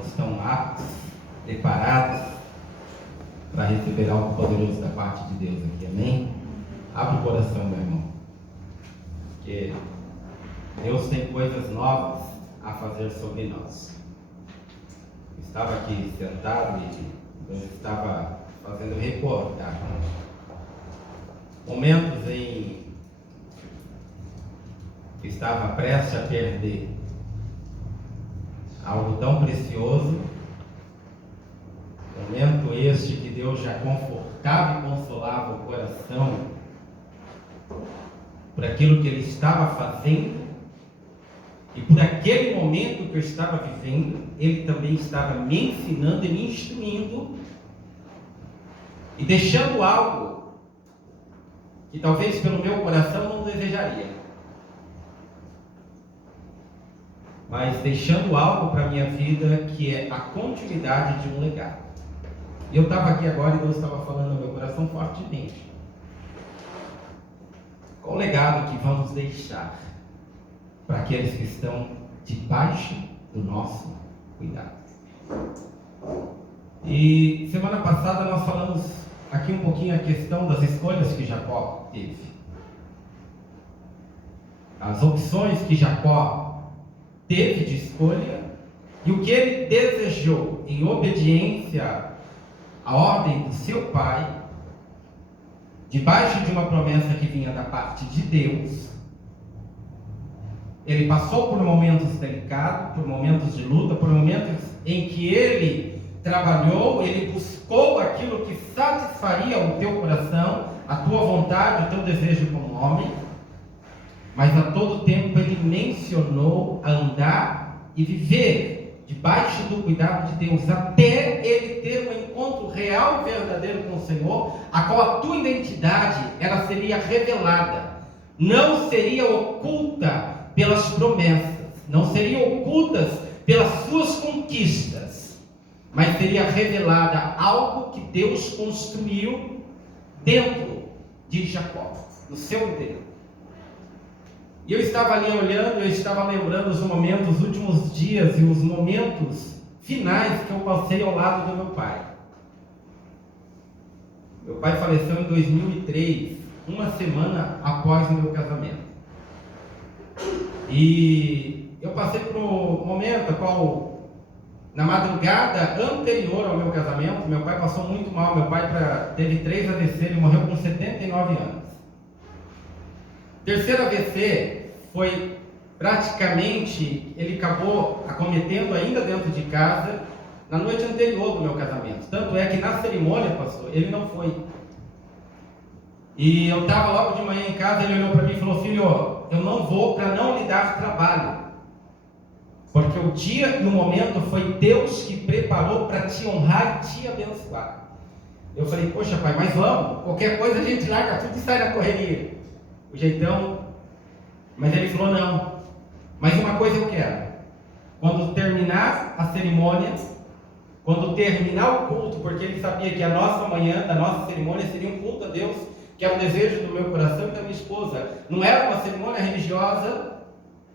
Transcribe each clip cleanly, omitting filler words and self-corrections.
Quantos estão aptos, preparados para receber algo poderoso da parte de Deus aqui, amém? Abre o coração, meu irmão, porque Deus tem coisas novas a fazer sobre nós. Eu estava aqui sentado e eu estava fazendo recordar momentos em que estava prestes a perder algo tão precioso, momento este que Deus já confortava e consolava o coração por aquilo que Ele estava fazendo, e por aquele momento que eu estava vivendo, Ele também estava me ensinando e me instruindo, e deixando algo que talvez pelo meu coração não desejaria, mas deixando algo para a minha vida que é a continuidade de um legado. E eu estava aqui agora e Deus estava falando no meu coração fortemente. Qual o legado que vamos deixar para aqueles que estão debaixo do nosso cuidado? E semana passada nós falamos aqui um pouquinho a questão das escolhas que Jacó teve. As opções que Jacó teve de escolha e o que ele desejou em obediência à ordem do seu pai, debaixo de uma promessa que vinha da parte de Deus. Ele passou por momentos delicados, por momentos de luta, por momentos em que ele trabalhou, ele buscou aquilo que satisfaria o teu coração, a tua vontade, o teu desejo como homem. Mas a todo tempo ele mencionou a andar e viver debaixo do cuidado de Deus, até ele ter um encontro real e verdadeiro com o Senhor, a qual a tua identidade ela seria revelada, não seria oculta pelas promessas, não seria ocultas pelas suas conquistas, mas seria revelada algo que Deus construiu dentro de Jacó, no seu interior. E eu estava ali olhando, eu estava lembrando os momentos, os últimos dias e os momentos finais que eu passei ao lado do meu pai. Meu pai faleceu em 2003, uma semana após o meu casamento. E eu passei por um momento qual, na madrugada anterior ao meu casamento, meu pai passou muito mal. Meu pai teve 3 AVC, ele morreu com 79 anos. Terceiro AVC foi praticamente, ele acabou acometendo ainda dentro de casa, na noite anterior do meu casamento. Tanto é que na cerimônia, pastor, ele não foi. E eu estava logo de manhã em casa, ele olhou para mim e falou: filho, eu não vou para não lhe dar trabalho, porque o dia e o momento foi Deus que preparou para te honrar e te abençoar. Eu falei: poxa pai, mas vamos, qualquer coisa a gente larga tudo e sai na correria. O jeitão. Mas ele falou: não, mas uma coisa eu quero, quando terminar a cerimônia, quando terminar o culto, porque ele sabia que a nossa manhã, da nossa cerimônia, seria um culto a Deus, que era o desejo do meu coração e da minha esposa. Não era uma cerimônia religiosa,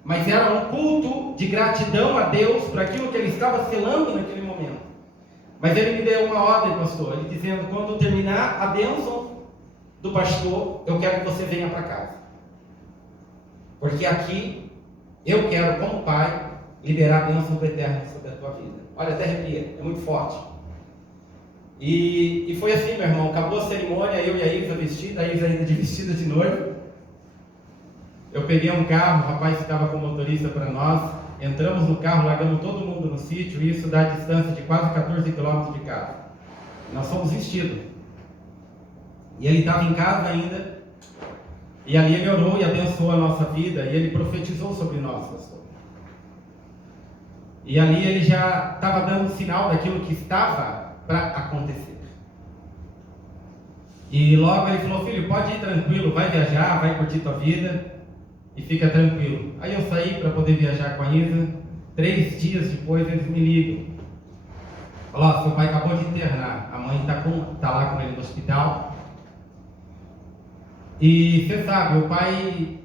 mas era um culto de gratidão a Deus por aquilo que ele estava selando naquele momento. Mas ele me deu uma ordem, pastor, ele dizendo: quando terminar a bênção do pastor, eu quero que você venha para casa, porque aqui eu quero, como pai, liberar a bênção do eterno sobre a tua vida. Olha, até arrepia, é muito forte. E foi assim, meu irmão, acabou a cerimônia, eu e a Isa vestida, a Isa ainda de vestida de noiva. Eu peguei um carro, o rapaz ficava com o motorista para nós, entramos no carro, largamos todo mundo no sítio, e isso dá distância de quase 14 quilômetros de casa. Nós fomos vestidos. E ele estava em casa ainda, e ali ele orou e abençoou a nossa vida, e ele profetizou sobre nós, pastor. E ali ele já estava dando sinal daquilo que estava para acontecer. E logo ele falou: filho, pode ir tranquilo, vai viajar, vai curtir tua vida, e fica tranquilo. Aí eu saí para poder viajar com a Isa. 3 dias depois eles me ligam: falou: seu pai acabou de internar, a mãe está lá com ele no hospital. E você sabe, o pai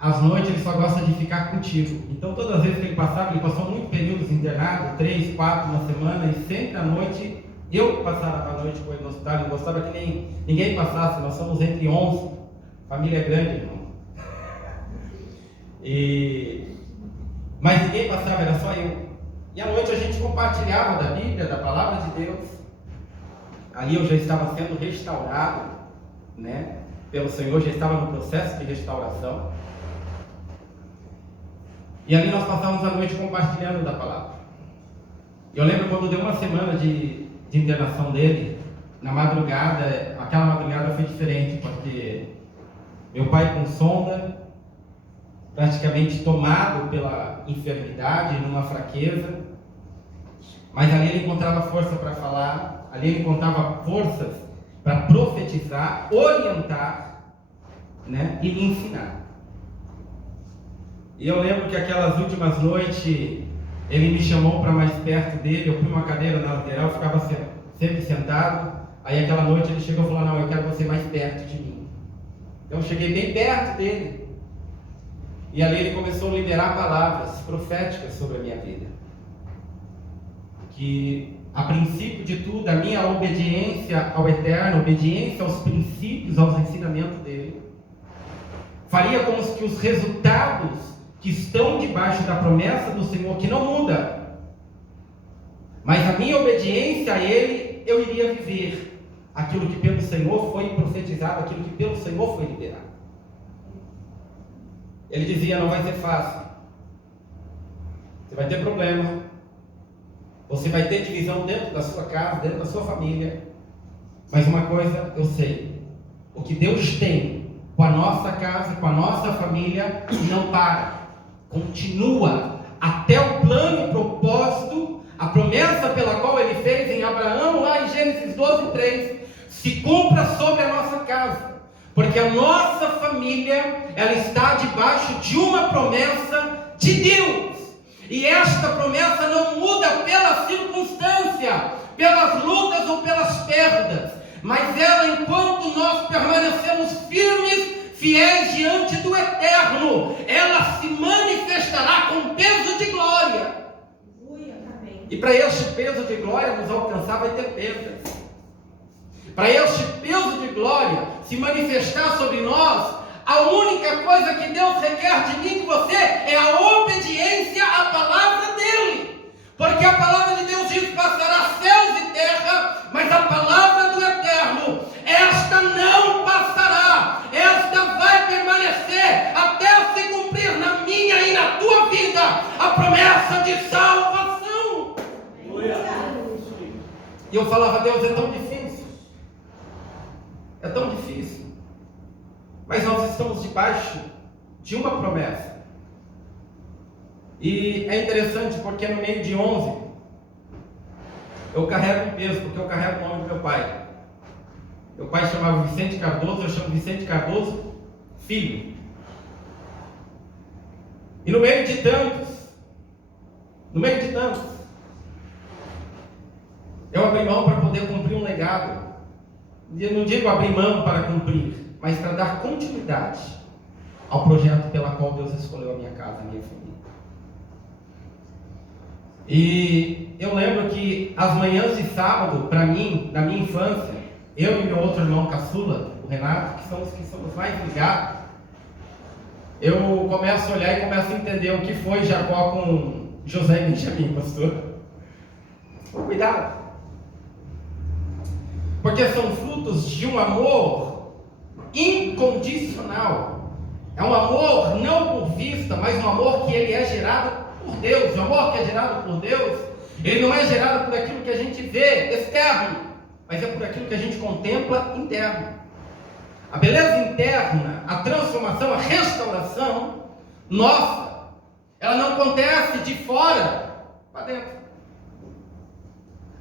às noites ele só gosta de ficar contigo. Então todas as vezes que ele passava, ele passou muitos períodos internado, 3, 4 na semana, e sempre à noite eu passava a noite com ele no hospital. Ele não gostava que nem ninguém passasse. Nós somos entre 11, família grande, irmão. Mas ninguém passava, era só eu. E à noite a gente compartilhava da Bíblia, da palavra de Deus. Ali eu já estava sendo restaurado, né, pelo Senhor, já estava no processo de restauração. E ali nós passávamos a noite compartilhando da palavra. Eu lembro quando deu uma semana de internação dele, na madrugada, aquela madrugada foi diferente, porque meu pai com sonda, praticamente tomado pela enfermidade, numa fraqueza, mas ali ele encontrava força para falar, ali ele encontrava forças para profetizar, orientar, né, e me ensinar. E eu lembro que aquelas últimas noites, ele me chamou para mais perto dele, eu fui uma cadeira na lateral, eu ficava sempre sentado. Aí aquela noite ele chegou e falou: não, eu quero você mais perto de mim. Então eu cheguei bem perto dele. E ali ele começou a liberar palavras proféticas sobre a minha vida. Que a princípio de tudo, a minha obediência ao Eterno, obediência aos princípios, aos ensinamentos dele, faria com que os resultados que estão debaixo da promessa do Senhor, que não muda, mas a minha obediência a Ele, eu iria viver aquilo que pelo Senhor foi profetizado, aquilo que pelo Senhor foi liberado. Ele dizia: não vai ser fácil, você vai ter problema, você vai ter divisão dentro da sua casa, dentro da sua família, mas uma coisa eu sei: o que Deus tem com a nossa casa, com a nossa família, não para, continua até o plano e propósito, a promessa pela qual Ele fez em Abraão, lá em Gênesis 12:3, se cumpra sobre a nossa casa. Porque a nossa família, ela está debaixo de uma promessa de Deus. E esta promessa não muda pela circunstância, pelas lutas ou pelas perdas. Mas ela, enquanto nós permanecemos firmes, fiéis diante do Eterno, ela se manifestará com peso de glória. E para este peso de glória nos alcançar, vai ter perdas. Para este peso de glória se manifestar sobre nós, a única coisa que Deus requer de mim e de você é a obediência à palavra dEle. Porque a palavra de Deus diz: passará céus e terra, mas a palavra do Eterno, esta não passará, esta vai permanecer até se cumprir na minha e na tua vida a promessa de salvação. E eu falava: Deus, é tão difícil. É tão difícil, mas nós estamos debaixo de uma promessa. E é interessante porque no meio de 11 eu carrego um peso, porque eu carrego o nome do meu pai. Meu pai chamava Vicente Cardoso, eu chamo Vicente Cardoso filho. E no meio de tantos, eu abri mão para poder cumprir um legado. Eu não digo abrir mão para cumprir, mas para dar continuidade ao projeto pela qual Deus escolheu a minha casa, a minha família. E eu lembro que as manhãs de sábado, para mim, na minha infância, eu e meu outro irmão caçula, o Renato, que são os que somos mais ligados, eu começo a olhar e começo a entender o que foi Jacó com José e Benjamim, pastor. Cuidado. Porque são frutos de um amor incondicional. É um amor não por vista, mas um amor que ele é gerado por Deus. O amor que é gerado por Deus, ele não é gerado por aquilo que a gente vê externo, mas é por aquilo que a gente contempla interno. A beleza interna, a transformação, a restauração nossa, ela não acontece de fora para dentro.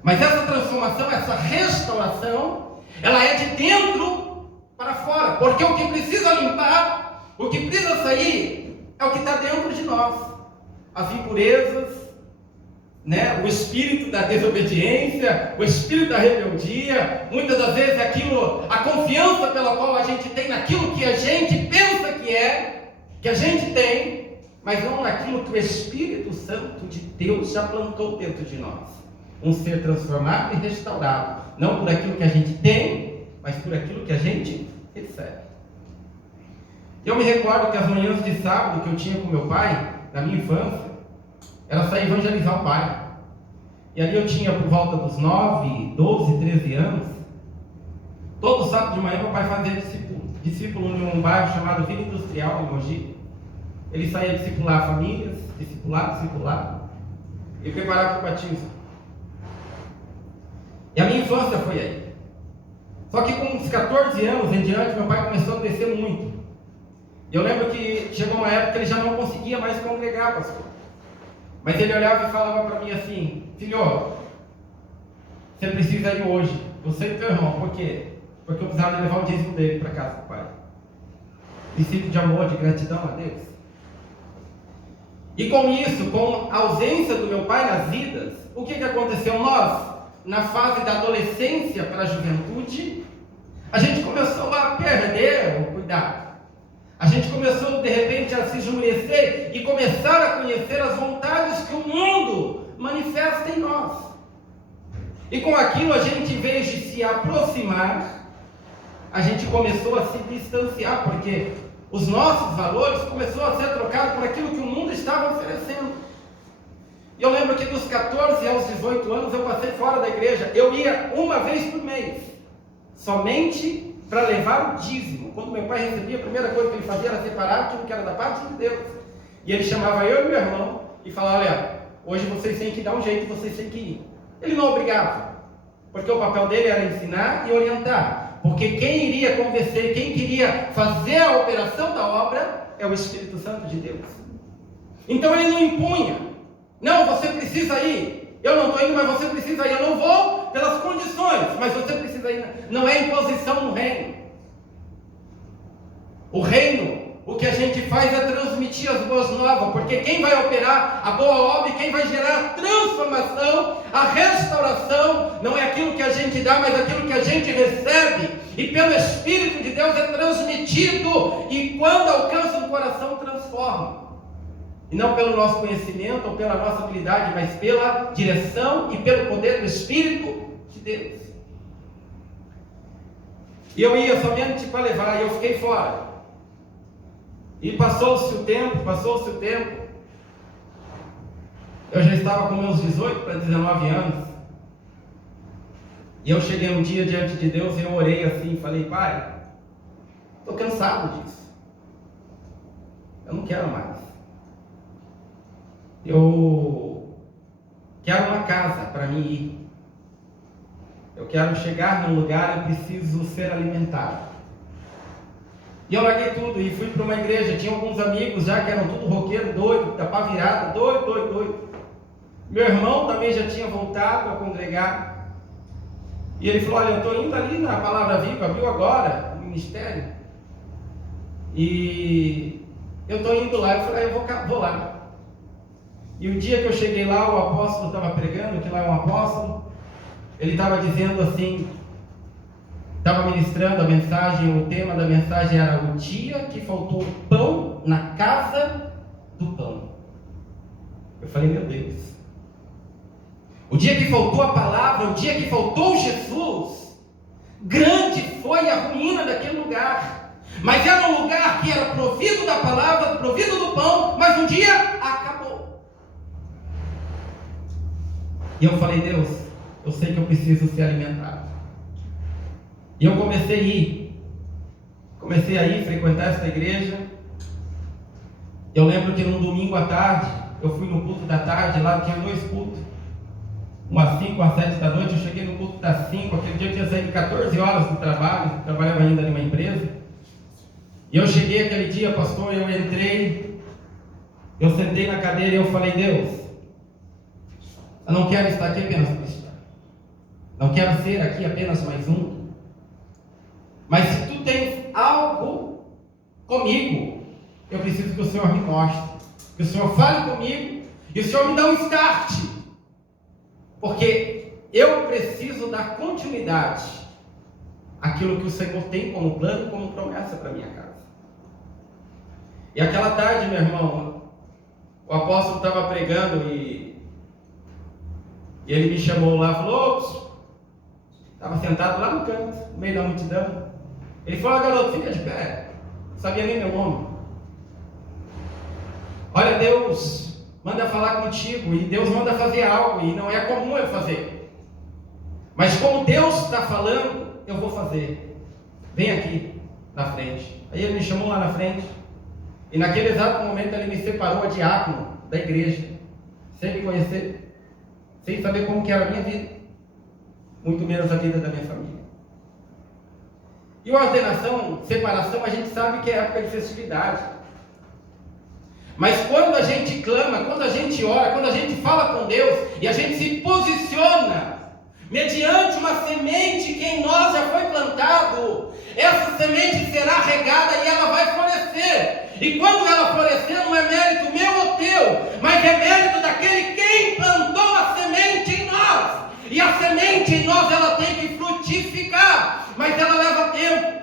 Mas essa transformação, essa restauração, ela é de dentro para fora. Porque o que precisa limpar, o que precisa sair, é o que está dentro de nós. As impurezas, né? O espírito da desobediência, o espírito da rebeldia, muitas das vezes aquilo, a confiança pela qual a gente tem naquilo que a gente pensa que é, que a gente tem, mas não naquilo que o Espírito Santo de Deus já plantou dentro de nós. Um ser transformado e restaurado, não por aquilo que a gente tem, mas por aquilo que a gente recebe. Eu me recordo que as manhãs de sábado que eu tinha com meu pai, na minha infância, era sair evangelizar o pai. E ali eu tinha por volta dos 9, 12, 13 anos. Todo sábado de manhã meu pai fazia discípulo em um bairro chamado Vila Industrial, em Mogi. Ele saía discipular famílias, discipular, e preparava para o batismo. E a minha infância foi aí. Só que com uns 14 anos em diante, meu pai começou a crescer muito. E eu lembro que chegou uma época que ele já não conseguia mais congregar, pastor. Mas ele olhava e falava para mim assim: filho, você precisa ir hoje, você e teu irmão. Por quê? Porque eu precisava levar o dízimo dele para casa do pai. Princípio de amor, de gratidão a Deus. E com isso, com a ausência do meu pai nas vidas, o que aconteceu? Nós, na fase da adolescência para a juventude, a gente começou a perder o cuidado. A gente começou de repente a se esmorecer e começar a conhecer as vontades que o mundo manifesta em nós. E com aquilo a gente, em vez de se aproximar, a gente começou a se distanciar, porque os nossos valores começaram a ser trocados por aquilo que o mundo estava oferecendo. E eu lembro que dos 14 aos 18 anos eu passei fora da igreja. Eu ia uma vez por mês, somente para levar o dízimo. Quando meu pai recebia, a primeira coisa que ele fazia era separar aquilo que era da parte de Deus. E ele chamava eu e meu irmão e falava: olha, hoje vocês têm que dar um jeito, vocês têm que ir. Ele não obrigava, porque o papel dele era ensinar e orientar. Porque quem iria convencer, quem queria fazer a operação da obra é o Espírito Santo de Deus. Então ele não impunha: não, você precisa ir. Eu não estou indo, mas você precisa ir. Eu não vou pelas condições, mas você precisa ir. Não é imposição no reino. O reino, o que a gente faz é transmitir as boas novas, porque quem vai operar a boa obra e quem vai gerar a transformação, a restauração, não é aquilo que a gente dá, mas aquilo que a gente recebe, e pelo Espírito de Deus é transmitido, e quando alcança o coração transforma. E não pelo nosso conhecimento ou pela nossa habilidade, mas pela direção e pelo poder do Espírito de Deus. E eu ia somente para levar, e eu fiquei fora. E passou-se o tempo. Eu já estava com meus 18 para 19 anos. E eu cheguei um dia diante de Deus e eu orei assim, falei: pai, estou cansado disso. Eu não quero mais. Eu quero uma casa para mim ir. Eu quero chegar num lugar e preciso ser alimentado. E eu larguei tudo e fui para uma igreja. Tinha alguns amigos já que eram tudo roqueiro, doido, da pá virada, doido. Meu irmão também já tinha voltado a congregar. E ele falou: olha, eu estou indo ali na Palavra Viva, abriu agora o ministério. E eu estou indo lá. Eu falei: eu vou lá. E o dia que eu cheguei lá, o apóstolo estava pregando, que lá é um apóstolo. Ele estava dizendo assim, estava ministrando a mensagem, o tema da mensagem era: o dia que faltou pão na casa do pão. Eu falei: meu Deus, o dia que faltou a palavra, o dia que faltou Jesus, grande foi a ruína daquele lugar. Mas era um lugar que era provido da palavra, provido do pão, mas um dia acabou. E eu falei: Deus, eu sei que eu preciso ser alimentado. E eu comecei a ir frequentar essa igreja. Eu lembro que num domingo à tarde, eu fui no culto da tarde, lá tinha 2 cultos, umas 5 às 7 da noite. Eu cheguei no culto das 5, aquele dia eu tinha saído 14 horas do trabalho, trabalhava ainda em uma empresa. E eu cheguei aquele dia, pastor, eu entrei, eu sentei na cadeira e eu falei: Deus, eu não quero estar aqui apenas para estar. Não quero ser aqui apenas mais um. Mas se tu tens algo comigo, eu preciso que o Senhor me mostre, que o Senhor fale comigo e o Senhor me dá um start, porque eu preciso dar continuidade àquilo que o Senhor tem como plano e como promessa para a minha casa. E aquela tarde, meu irmão, o apóstolo estava pregando e ele me chamou lá e falou: ops, estava sentado lá no canto, no meio da multidão. Ele falou: garoto, fica de pé. Não sabia nem meu nome. Olha, Deus manda falar contigo e Deus manda fazer algo e não é comum eu fazer. Mas como Deus está falando, eu vou fazer. Vem aqui na frente. Aí ele me chamou lá na frente. E naquele exato momento ele me separou a diácono da igreja, sem me conhecer, sem saber como que era a minha vida, muito menos a vida da minha família. E ordenação, separação, a gente sabe que é época de festividade. Mas quando a gente clama, quando a gente ora, quando a gente fala com Deus e a gente se posiciona mediante uma semente que em nós já foi plantado, essa semente será regada e ela vai florescer. E quando ela florescer, não é mérito meu ou teu, mas é mérito daquele quem plantou a semente em nós. E a semente em nós, ela tem que frutificar, mas ela leva tempo.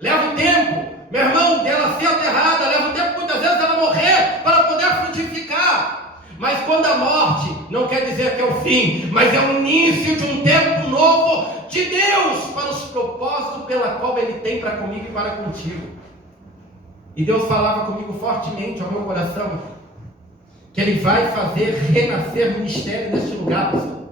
Leva o tempo, meu irmão, dela ser aterrada, leva o tempo muitas vezes ela morrer para poder frutificar. Mas quando a morte não quer dizer que é o fim, mas é o início de um tempo novo de Deus para os propósitos pela qual Ele tem para comigo e para contigo. E Deus falava comigo fortemente ao meu coração que Ele vai fazer renascer ministério neste lugar, pastor.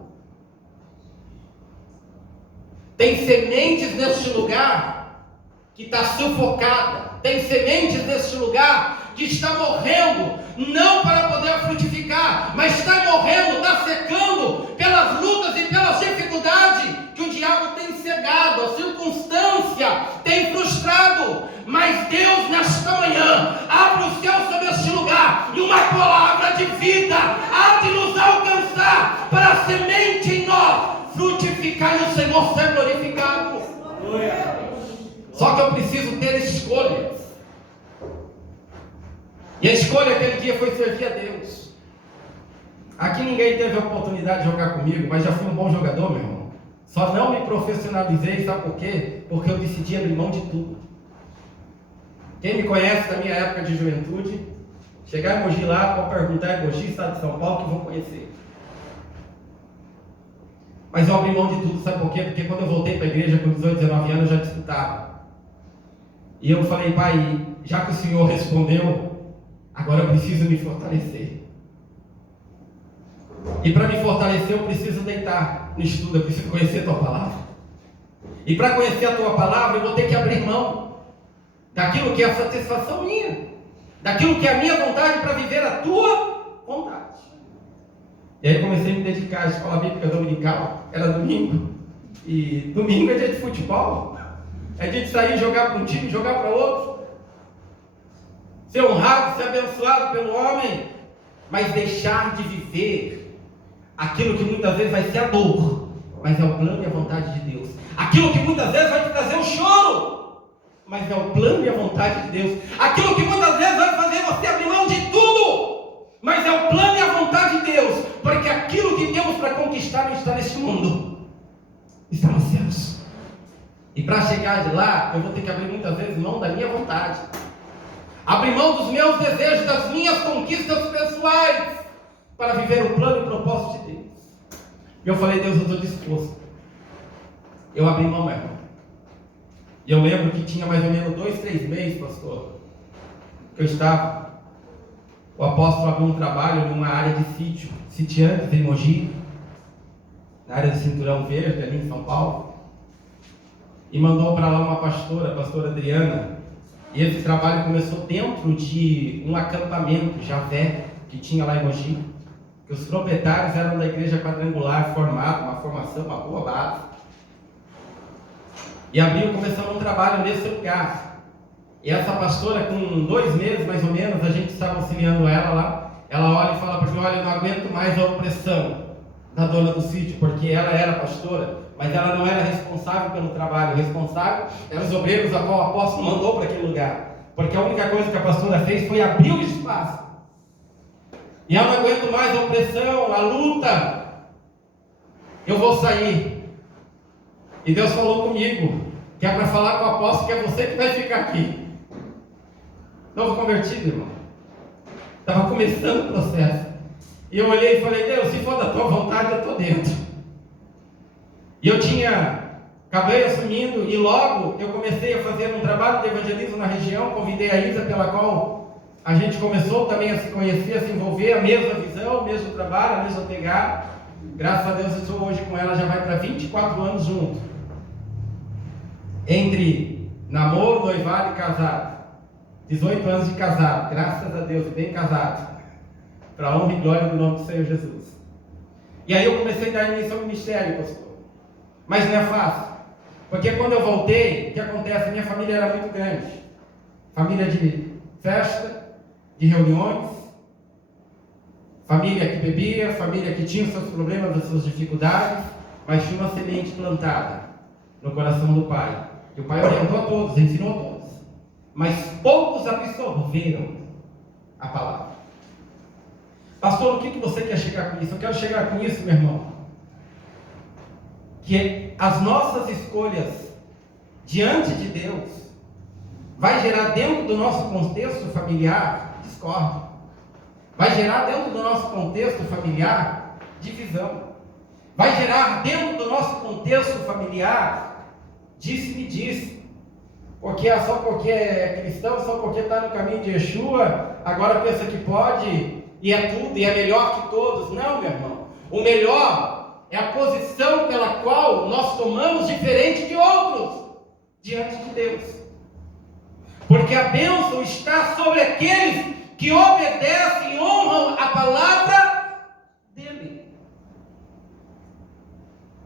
Tem sementes neste lugar que está sufocada, tem sementes neste lugar que está morrendo, não para poder frutificar, mas está morrendo, está secando pelas lutas e pelas dificuldades que o diabo tem cegado, a circunstância tem frustrado. Mas Deus nesta manhã abre o céu sobre este lugar e uma palavra de vida há de nos alcançar para a semente em nós frutificar e o Senhor ser glorificado. Só que eu preciso ter escolhas. E a escolha aquele dia foi servir a Deus. Aqui ninguém teve a oportunidade de jogar comigo, mas já fui um bom jogador, meu irmão. Só não me profissionalizei, sabe por quê? Porque eu decidi abrir mão de tudo. Quem me conhece da minha época de juventude, chegar em Mogi lá, pode perguntar em Mogi, estado de São Paulo, que vão conhecer. Mas eu abri mão de tudo, sabe por quê? Porque quando eu voltei para a igreja com 18, 19 anos, eu já disputava. E eu falei: pai, já que o Senhor respondeu, agora eu preciso me fortalecer. E para me fortalecer, eu preciso deitar no estudo, eu preciso conhecer a tua palavra. E para conhecer a tua palavra, eu vou ter que abrir mão daquilo que é a satisfação minha, daquilo que é a minha vontade para viver a tua vontade. E aí comecei a me dedicar à escola bíblica dominical, era domingo, e domingo é dia de futebol, é dia de sair e jogar para um time, jogar para outro, ser honrado, ser abençoado pelo homem, mas deixar de viver aquilo que muitas vezes vai ser a dor, mas é o plano e a vontade de Deus. Aquilo que muitas vezes vai te trazer o choro, mas é o plano e a vontade de Deus. Aquilo que muitas vezes vai fazer você abrir mão de tudo, mas é o plano e a vontade de Deus, porque aquilo que temos para conquistar não está neste mundo, está nos céus. E para chegar de lá, eu vou ter que abrir muitas vezes mão da minha vontade, abrir mão dos meus desejos, das minhas conquistas pessoais, para viver o plano e o propósito de Deus. E eu falei: Deus, eu estou disposto. Eu abri mão, meu irmão. E eu lembro que tinha mais ou menos 2, 3 meses, pastor, que eu estava. O apóstolo abriu um trabalho numa área de sítio, sitiantes em Mogi, na área do Cinturão Verde, ali em São Paulo. E mandou para lá uma pastora, a pastora Adriana. E esse trabalho começou dentro de um acampamento, Javé, que tinha lá em Mogi. Que os proprietários eram da igreja quadrangular, formado, uma formação, uma boa base. E abriu, começamos um trabalho nesse lugar. E essa pastora, com 2 meses mais ou menos, a gente estava auxiliando ela lá. Ela olha e fala para mim: olha, eu não aguento mais a opressão da dona do sítio, porque ela era pastora, mas ela não era responsável pelo trabalho. O responsável eram os obreiros a qual o apóstolo mandou para aquele lugar, porque a única coisa que a pastora fez foi abrir o espaço. E eu não aguento mais a opressão, a luta, eu vou sair. E Deus falou comigo que é para falar com o apóstolo que é você que vai ficar aqui. novo convertido, irmão. Estava começando o processo. E eu olhei e falei, Deus, se for da tua vontade, eu estou dentro. E eu acabei assumindo, e logo eu comecei a fazer um trabalho de evangelismo na região, convidei a Isa, pela qual a gente começou também a se conhecer, a se envolver, a mesma visão, o mesmo trabalho, a mesma pegada. Graças a Deus eu estou hoje com ela, já vai para 24 anos junto. Entre namoro, noivado e casado. 18 anos de casado, graças a Deus, bem casado. Para a honra e glória do nome do Senhor Jesus. E aí eu comecei a dar início ao ministério, pastor. Mas não é fácil. Porque quando eu voltei, o que acontece? Minha família era muito grande. Família de festa, de reuniões. Família que bebia, família que tinha os seus problemas, as suas dificuldades. Mas tinha uma semente plantada no coração do Pai. E o Pai orientou a todos, ensinou a todos. Mas poucos absorveram a palavra. Pastor, o que você quer chegar com isso? Eu quero chegar com isso, meu irmão, que as nossas escolhas diante de Deus vai gerar dentro do nosso contexto familiar discórdia. Vai gerar dentro do nosso contexto familiar divisão. Vai gerar dentro do nosso contexto familiar disse-me-disse. Só porque é cristão, só porque está no caminho de Yeshua, agora pensa que pode, e é tudo, e é melhor que todos. Não, meu irmão. O melhor é a posição pela qual nós tomamos diferente de outros, diante de Deus. Porque a bênção está sobre aqueles que obedecem e honram a palavra dele.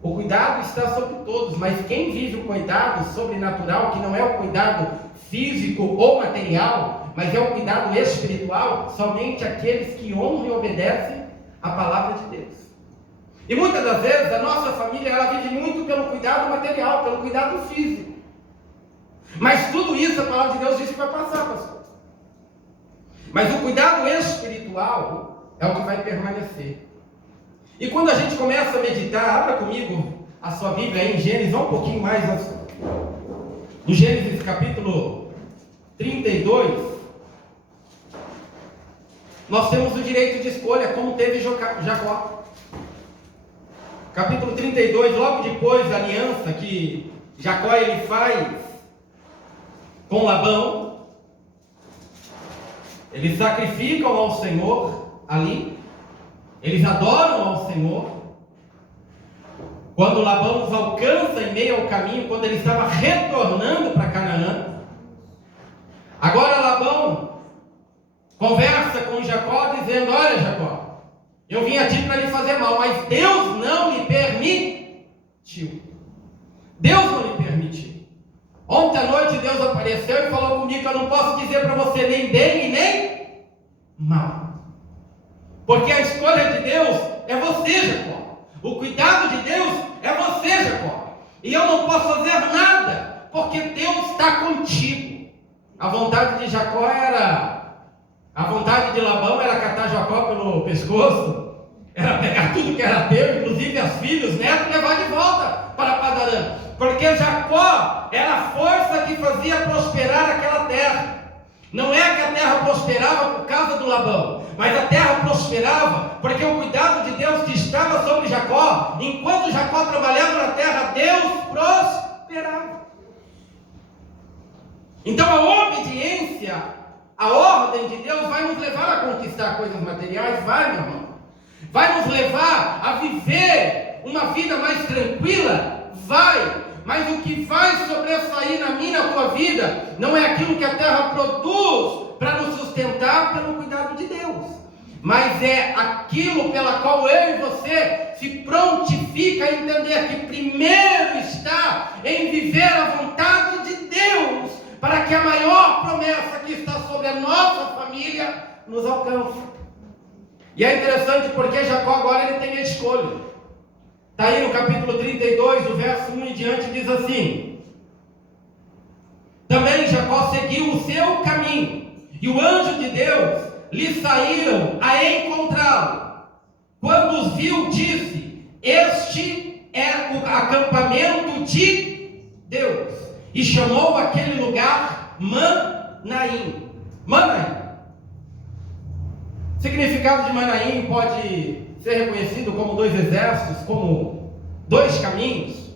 O cuidado está sobre todos, mas quem vive o cuidado sobrenatural, que não é o cuidado físico ou material, mas é o cuidado espiritual, somente aqueles que honram e obedecem a palavra de Deus. E muitas das vezes a nossa família ela vive muito pelo cuidado material, pelo cuidado físico. Mas tudo isso a palavra de Deus diz que vai passar, pastor. Mas o cuidado espiritual é o que vai permanecer. E quando a gente começa a meditar, abra comigo a sua Bíblia aí em Gênesis, um pouquinho mais no Gênesis capítulo 32, nós temos o direito de escolha, como teve Jacó. Capítulo 32, logo depois da aliança que Jacó ele faz com Labão, eles sacrificam ao Senhor ali, eles adoram ao Senhor. Quando Labão os alcança em meio ao caminho, quando ele estava retornando para Canaã, agora Labão conversa com Jacó dizendo: olha, Jacó, eu vim a ti para lhe fazer mal, mas Deus não lhe permitiu. Deus não lhe permitiu. Ontem à noite Deus apareceu e falou comigo que eu não posso dizer para você nem bem e nem mal. Porque a escolha de Deus é você, Jacó. O cuidado de Deus é você, Jacó. E eu não posso fazer nada, porque Deus está contigo. A vontade de Jacó a vontade de Labão era catar Jacó pelo pescoço, era pegar tudo que era teu, inclusive as filhas, os netos, e levar de volta para Padarã. Porque Jacó era a força que fazia prosperar aquela terra. Não é que a terra prosperava por causa do Labão, mas a terra prosperava porque o cuidado de Deus que estava sobre Jacó. Enquanto Jacó trabalhava na terra, Deus prosperava. Então a obediência, a ordem de Deus vai nos levar a conquistar coisas materiais, vai, meu irmão. Vai nos levar a viver uma vida mais tranquila, vai. Mas o que vai sobressair na minha e na tua vida não é aquilo que a terra produz para nos sustentar pelo cuidado de Deus, mas é aquilo pela qual eu e você se prontifica a entender que primeiro está em viver a vontade de Deus, para que a maior promessa que está sobre a nossa família nos alcance. E é interessante porque Jacó agora ele tem a escolha. Está aí no capítulo 32, do verso 1 em diante, diz assim: também Jacó seguiu o seu caminho, e o anjo de Deus lhe saíram a encontrá-lo. Quando os viu, disse: este é o acampamento de Deus. E chamou aquele lugar Manaim. Manaim. O significado de Manaim pode ser reconhecido como 2 exércitos, como 2 caminhos.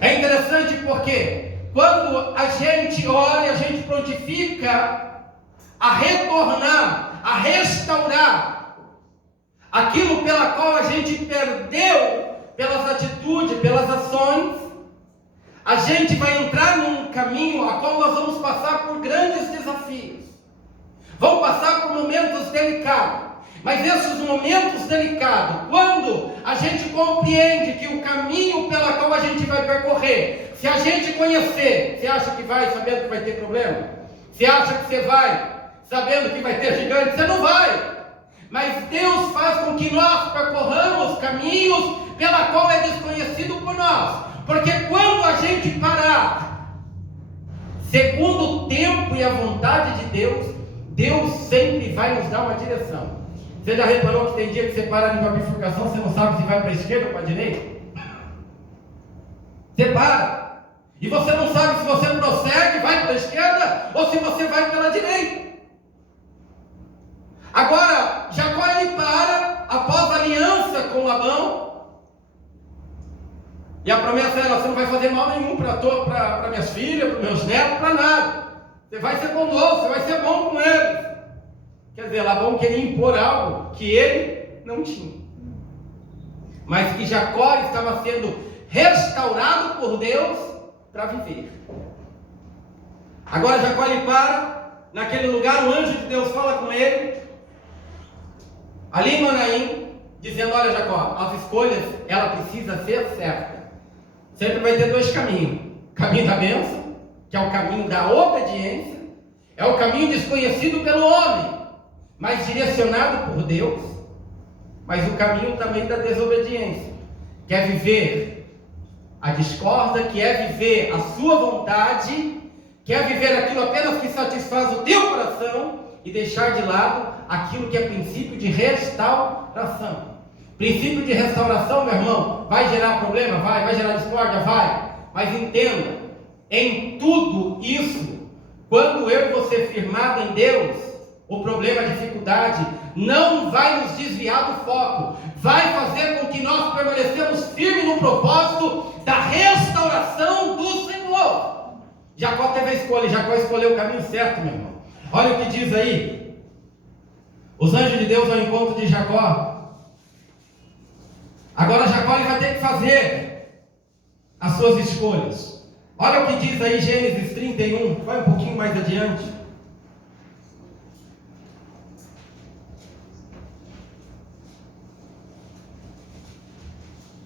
É interessante porque quando a gente ora e a gente prontifica a retornar, a restaurar aquilo pela qual a gente perdeu pelas atitudes, pelas ações, a gente vai entrar num caminho a qual nós vamos passar por grandes desafios. Vamos passar por momentos delicados. Mas esses momentos delicados, quando a gente compreende que o caminho pela qual a gente vai percorrer, se a gente conhecer, você acha que vai sabendo que vai ter problema? Você acha que você vai sabendo que vai ter gigante? Você não vai. Mas Deus faz com que nós percorramos caminhos pela qual é desconhecido por nós. Porque quando a gente parar, segundo o tempo e a vontade de Deus, Deus sempre vai nos dar uma direção. Você já reparou que tem dia que você para ali numa bifurcação, você não sabe se vai para a esquerda ou para a direita? Você para. E você não sabe se você prossegue, vai para a esquerda, ou se você vai pela direita. Agora, Jacó ele para, após a aliança com Labão, e a promessa era: você não vai fazer mal nenhum para minhas filhas, para meus netos, para nada. Você vai ser bondoso, você vai ser bom com eles. Quer dizer, Labão queria impor algo que ele não tinha. Mas que Jacó estava sendo restaurado por Deus para viver. Agora Jacó ele para, naquele lugar o anjo de Deus fala com ele, ali em Manaim, dizendo: olha Jacó, as escolhas, ela precisa ser certa. Sempre vai ter 2 caminhos. O caminho da bênção, que é o caminho da obediência, é o caminho desconhecido pelo homem, mas direcionado por Deus. Mas o caminho também da desobediência, que é viver a discórdia, que é viver a sua vontade, que é viver aquilo apenas que satisfaz o teu coração e deixar de lado aquilo que é princípio de restauração. Princípio de restauração, meu irmão, vai gerar problema? Vai gerar discórdia? Vai. Mas entenda, em tudo isso, quando eu e você firmado em Deus, o problema, a dificuldade, não vai nos desviar do foco, vai fazer com que nós permanecemos firmes no propósito da restauração do Senhor. Jacó teve a escolha, Jacó escolheu o caminho certo, meu irmão. Olha o que diz aí, os anjos de Deus ao encontro de Jacó. Agora Jacó ele vai ter que fazer as suas escolhas. Olha o que diz aí Gênesis 31, vai um pouquinho mais adiante.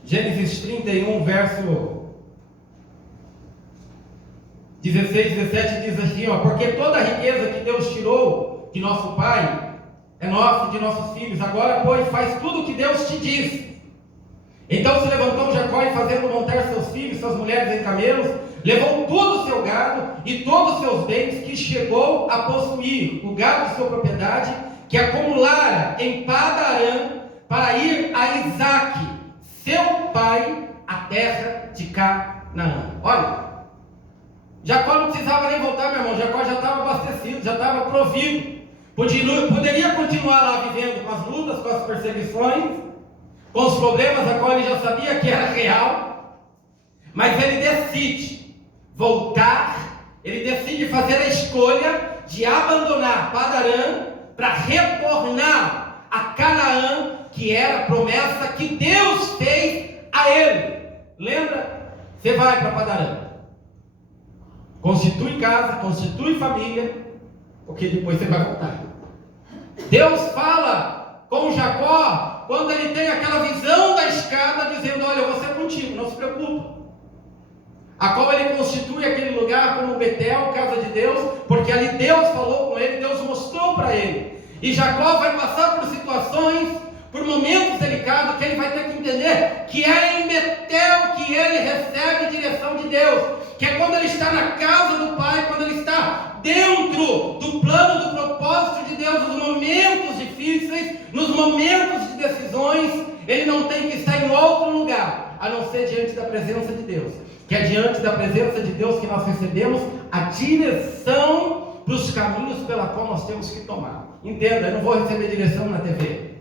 Gênesis 31, verso 16, 17 diz assim, ó: porque toda a riqueza que Deus tirou de nosso pai é nossa e de nossos filhos. Agora, pois, faz tudo o que Deus te diz. Então se levantou Jacó e, fazendo montar seus filhos, suas mulheres em camelos, levou todo o seu gado e todos os seus bens que chegou a possuir, o gado de sua propriedade, que acumulara em Padarã, para ir a Isaque, seu pai, a terra de Canaã. Olha, Jacó não precisava nem voltar, meu irmão. Jacó já estava abastecido, já estava provido. Poderia continuar lá vivendo com as lutas, com as perseguições, com os problemas, a qual ele já sabia que era real. Mas ele decide voltar, ele decide fazer a escolha de abandonar Padarã para retornar a Canaã, que era a promessa que Deus fez a ele. Lembra? Você vai para Padarã, constitui casa, constitui família, porque depois você vai voltar. Deus fala com Jacó quando ele tem aquela visão da escada, dizendo: olha, eu vou ser contigo, não se preocupa. A qual ele constitui aquele lugar como Betel, casa de Deus, porque ali Deus falou com ele, Deus mostrou para ele. E Jacó vai passar por situações, por momentos delicados, que ele vai ter que entender que é em Betel que ele recebe direção de Deus, que é quando ele está na casa do Pai, quando ele está dentro do plano, do propósito de Deus, nos momentos difíceis, nos momentos de decisões, ele não tem que estar em outro lugar, a não ser diante da presença de Deus, que é diante da presença de Deus que nós recebemos a direção dos caminhos pela qual nós temos que tomar. Entenda, eu não vou receber direção na TV.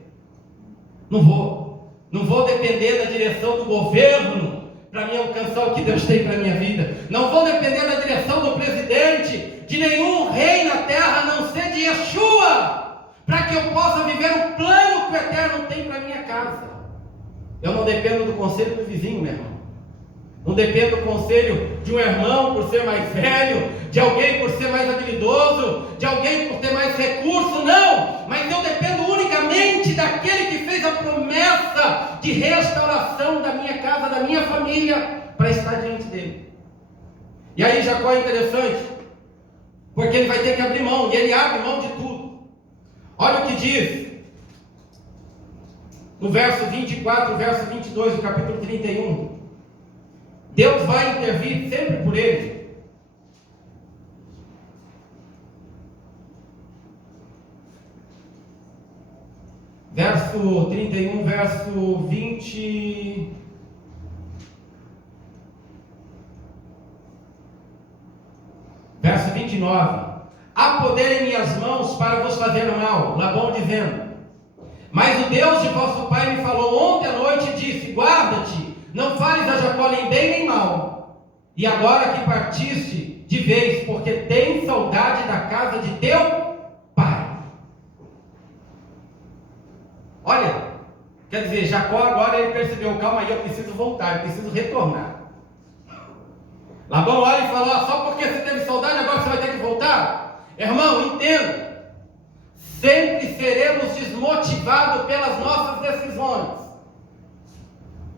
Não vou depender da direção do governo para me alcançar o que Deus tem para a minha vida. Não vou depender da direção do presidente, de nenhum rei na terra, a não ser de Yeshua, para que eu possa viver o plano que o Eterno tem para a minha casa. Eu não dependo do conselho do vizinho, meu irmão. Não dependo do conselho de um irmão por ser mais velho, de alguém por ser mais habilidoso, de alguém por ter mais recurso, não. Mas eu dependo unicamente daquele que fez a promessa de restauração da minha casa, da minha família, para estar diante dele. E aí Jacó é interessante, porque ele vai ter que abrir mão, e ele abre mão de tudo. Olha o que diz no verso 24, verso 22 do capítulo 31. Deus vai intervir sempre por ele. Verso 31, verso 20. Verso 29. Há poder em minhas mãos para vos fazer mal. Labão dizendo: mas o Deus de vosso pai me falou ontem à noite e disse: guarda-te, não fales a Jacó nem bem nem mal. E agora que partiste de vez, porque tens saudade da casa de teu pai. Olha, quer dizer, Jacó agora ele percebeu: calma aí, eu preciso voltar, eu preciso retornar. Labão olha e fala: ó, só porque você teve saudade agora você vai ter que voltar? Irmão, entenda. Sempre seremos desmotivados pelas nossas decisões.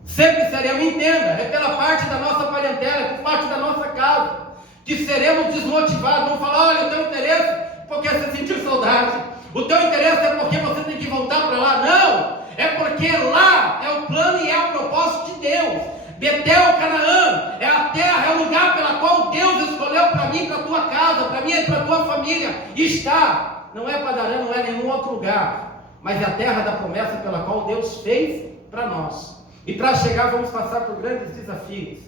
Sempre seremos, entenda, é pela parte da nossa parentela, é por parte da nossa casa, que seremos desmotivados. Vamos falar: olha, o teu interesse é porque você sentiu saudade, o teu interesse é porque você tem que voltar para lá. Não, é porque lá é o plano e é o propósito de Deus. Betel, Canaã, é a terra, é o lugar pela qual Deus escolheu para mim, para a tua casa, para mim e para a tua família estar. Não é Padarã, não é nenhum outro lugar, mas é a terra da promessa pela qual Deus fez para nós. E para chegar vamos passar por grandes desafios.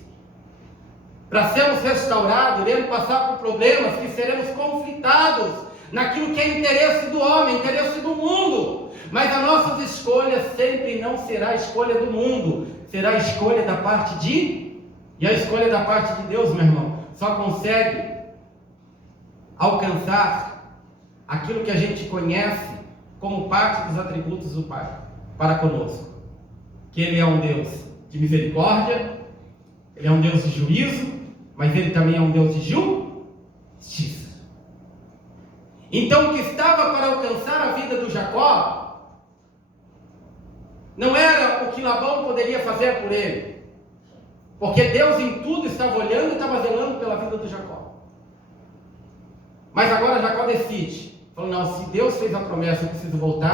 Para sermos restaurados, iremos passar por problemas que seremos conflitados naquilo que é interesse do homem, interesse do mundo. Mas as nossas escolhas sempre não será a escolha do mundo, será a escolha da parte de... E a escolha da parte de Deus, meu irmão, só consegue alcançar aquilo que a gente conhece como parte dos atributos do Pai para conosco. Que Ele é um Deus de misericórdia, Ele é um Deus de juízo, mas Ele também é um Deus de justiça. Então o que estava para alcançar a vida do Jacó não era o que Labão poderia fazer por ele, porque Deus em tudo estava olhando e estava zelando pela vida do Jacó. Mas agora Jacó decide, falou: não, se Deus fez a promessa, eu preciso voltar.